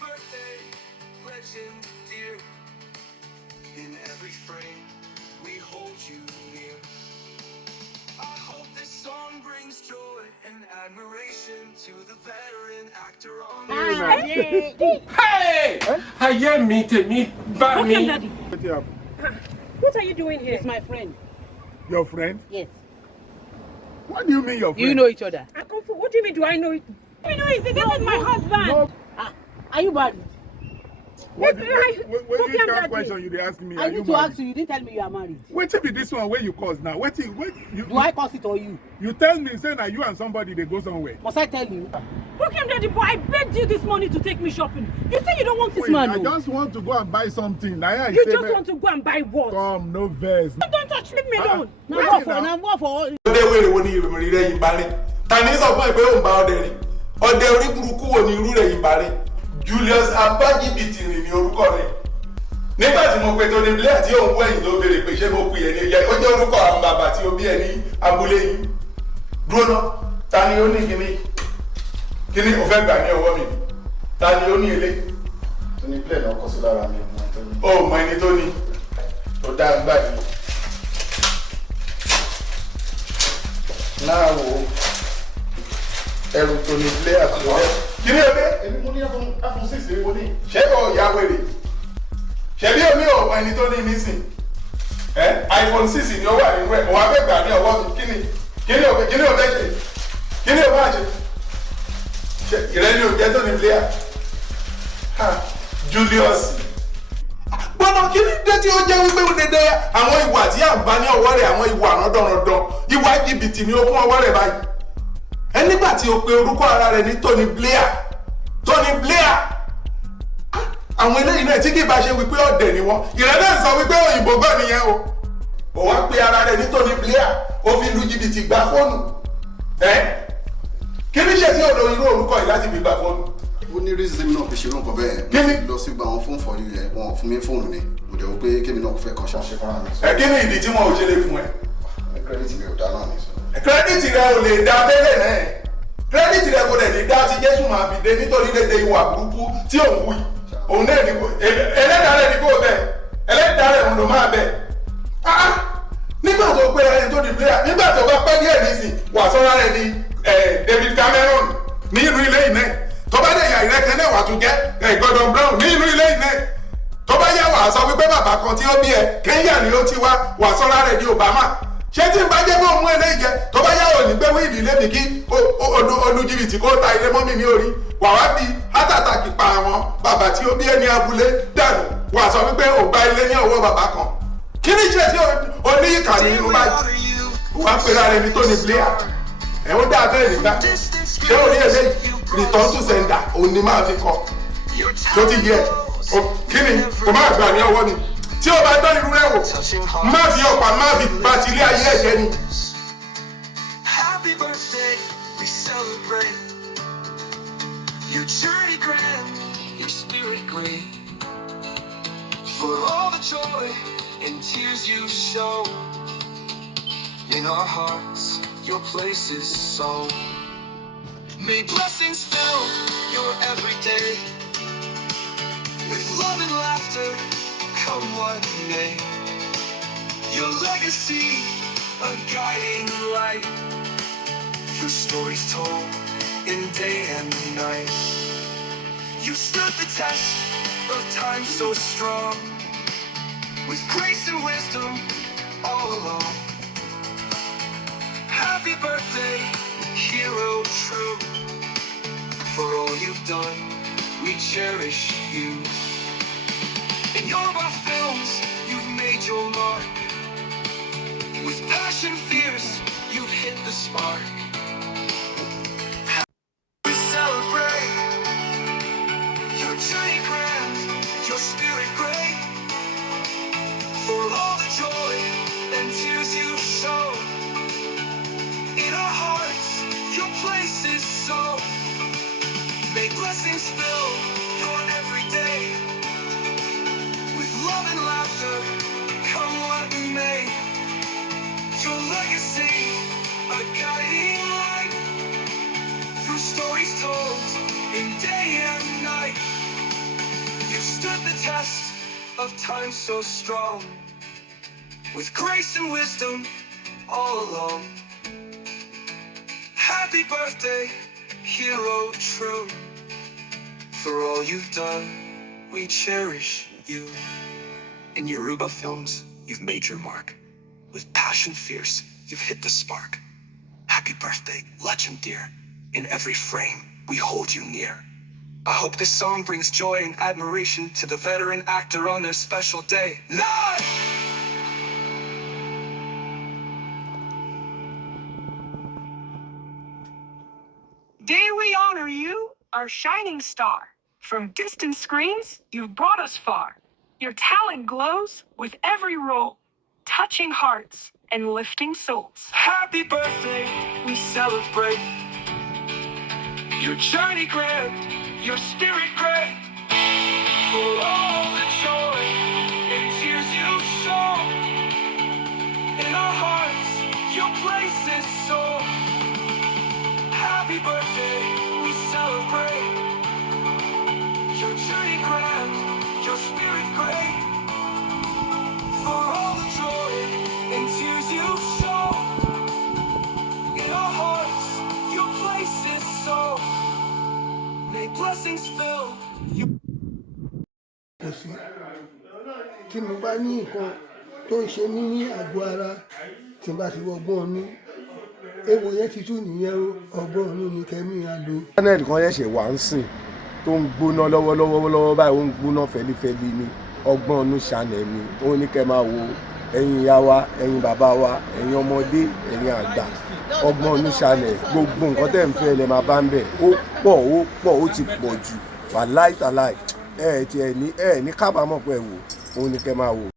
birthday, legend dear. In every frame, we hold you near. I hope this song brings joy and admiration to the veteran actor on the Hey! I am meeting me, Okay, Daddy. Yeah. What are you doing here? It's my friend. Your friend? Yes. What do you mean your friend? You know each other. What do you mean? Do I know it? You know, this is my husband. No. Are you married? What Yes, you can't question you, they ask me, I are you need to married? ask you didn't tell me you are married. Wait till be this one where you cause now. Do I cause it or you? You tell me, say that you and somebody, they go somewhere. Must I tell you? Okay, Daddy, but I begged you this morning to take me shopping. You say you don't want this Wait, man. I No. just want to go and buy something. Now, You just want to go and buy what? Come, no verse. Don't touch, leave me alone. Now what for? Ọdẹ wèrè wo ni ìròyìn rẹ̀ yìí bá rẹ̀? Ta ni sọ fún ẹ pé ó ń bá ọdẹ rìn? Ọdẹ orí burúkú wo ni irú rẹ̀ yìí bá rẹ̀? Julius Abájíbìtì rìn ní orúkọ rẹ̀. Nígbà tí mo pe Tony Blair tí òun wẹ̀yìn ló béèrè pé ṣé mo pè é ní ìyá ó jẹ́ orúkọ àwọn bàbá tí ó bí ẹ ní abúlé yìí. Dúró náà, ta ni ó ní kíní? Kíní ò fẹ́ gbà ní ọwọ́ mi? Ta ni ó ní ilé? Tony Blair náà kọ sí lára mi. Ó mọ ẹni tó ní. Tó dá ń gbà ní. Náà wo ẹrù Tony Blair àti ọ̀rẹ́. Kí ni ọdẹ? Èmi mo ní iPhone 6 èmi mo ní. Ṣé o ya wèrè? Ṣebí omi ò mọ ẹni tó ní nísìn? iPhone 6 ni ó wà nínú ẹ̀. Òun á fẹ́ gbà ní ọwọ́ mi. Kí ni o fẹ́ ṣe? Kí ni o máa ṣe? Ìrẹ́ni ò jẹ́ Tony Blair. Julius. Gbọ́dọ̀ kí ni dé tí ó jẹ́ wípé ó dédé àwọn ìwà tí à ń bá ní ọwọ́ rẹ̀ àwọn ìwà rọ́dọ̀rọ̀dọ̀ ìwà jìbìtì ni ó kún ọwọ́ rẹ̀ báyìí. Ẹ nígbà tí o pe orúkọ ara rẹ̀ ní Tony Blair. Tony Blair. Àwọn eléyìí náà tí kì í bá ṣe wípé ọ̀dẹ̀ ni wọ́n. Ìrẹ́lẹ̀ ń sọ wípé òyìnbó gan nìyẹn o. Ó wá pe ara rẹ̀ ní Tony Blair. Ó fi lu jìbìtì gba fóònù. Kí ni ṣe tí o lo irú orúkọ yìí láti fi gba fóònù? Ó ní reason náà fi ṣe irú nǹkan bẹ́ẹ̀. Kí ni? Lọ sí gba àwọn fóònù for you yẹn, wọn fún mi fóònù ni. Mo dẹ̀ wò pé kémi náà fẹ́ kan ṣe fúnra mi. Kí ni ìdí tí wọn ò ṣe lè fún ẹ? Credit mi ò dá náà ni. Kírẹ́dìtì rẹ ò lè dá tẹ́lẹ̀ náà. Kírẹ́dìtì rẹ kò lè ní dá tí Jésù máa fi dé nítorí dédé ìwà burúkú tí òun wù yìí. Òun náà ní kò ẹlẹ́dàá rẹ̀ ní kò bẹ̀. Ẹlẹ́dàá rẹ̀ ń lò máa bẹ̀. Nígbà tó pé ẹni tó di player, nígbà tó bá pẹ́ díẹ̀ nísìn, wà sọ́ra rẹ̀ ní David Cameron ní inú ilé ìná. Tó bá dẹ̀ yà ìrẹ́kẹ́ náà wà tún jẹ́ Gordon Brown ní inú ilé ìná. Tó bá yà wà sọ wípé bàbá kan tí ó bí ẹ, Kenya ni ó ti wà sọ́ra rẹ̀ ní Obama. Ṣé tí n bá jẹ́ kó mú eléyìí jẹ tó bá yá òní pé wíìlì lébi kí olùjìbìtì kó ta ilé mọ́mí ní orí wà wá fi hátàtàkì pa àwọn bàbá tí ó bí ẹni abúlé dànù wà sọ wípé ò gba ilé ní ọwọ́ bàbá kan. Kí ni ṣe tí o ní ìkànnì inú báyìí? Wà á pera rẹ ní Tony Blair. Ẹ̀ ó dá abẹ́rẹ́ nígbà. Ṣé o ní eléyìí? Return to sender òun ni máa fi kọ. Tó ti yẹ kí ni o máa gbà ní ọwọ́ ni? Tí o bá dán irú rẹ̀ wò, má fi ọ̀pá má fi bá ti ilé ayé ẹ̀jẹ̀ ni. Happy birthday, we celebrate your journey grand, your spirit great. For all the joy and tears you show, in our hearts, your place is so. May blessings fill your everyday, with love and laughter. Come what may, your legacy a guiding light through stories told in day and night. You stood the test of time so strong, with grace and wisdom all along. Happy birthday, hero true. For all you've done, we cherish you. In Yoruba films, you've made your mark. With passion fierce, you've hit the spark. We celebrate your journey grand, your spirit great. For all the joy and tears you show, in our hearts, your place is so. May blessings fill your everyday, with love and laughter, come what may. Your legacy, a guiding light, through stories told in day and night. stood the test of time so strong, with grace and wisdom all along. Happy birthday, hero true. For all you've done, we cherish you. In Yoruba films, you've made your mark. With passion fierce, you've hit the spark. Happy birthday, legend dear. In every frame, we hold you near. I hope this song brings joy and admiration to the veteran actor on their special day. Live! Day we honor you, our shining star. From distant screens, you've brought us far. Your talent glows with every role, touching hearts and lifting souls. Happy birthday, we celebrate your journey grand, your spirit great. For all the joy and tears you show, in our hearts, your place is so. Happy birthday, we celebrate your journey grand, your spirit great. For all the joy and tears you show, in our hearts, your place is so. May blessings fill you. kò sí tí mo bá ní nǹkan tó ń ṣe mí ní àgọ́ ara tí n bá ti wọgbọ́n ọnú ewo yẹn ti tú nìyẹn o ọgbọ́n ọnú ni kẹ́mi á lò. channel kan ṣẹ̀ṣẹ̀ wà ń sìn tó ń gbóná lọ́wọ́lọ́wọ́ báyìí ó ń gbóná fẹ́lifẹ́li ni ọgbọ́n ọnú channel ni ó ní kẹ́ máa wo ẹ̀yin ìyá wa ẹ̀yin bàbá wa ẹ̀yin ọmọdé ẹ̀yin àgbà ọgbọ́n ọnú channel gbogbo nǹkan tẹ̀ ń fẹ́ lẹ́ máa bá ń bẹ̀ ó pọ̀ ó ti pọ̀ jù wàláì tàláì ẹ ní kábàámọ̀ pé ẹ wò òun ni kẹ́ máa wò.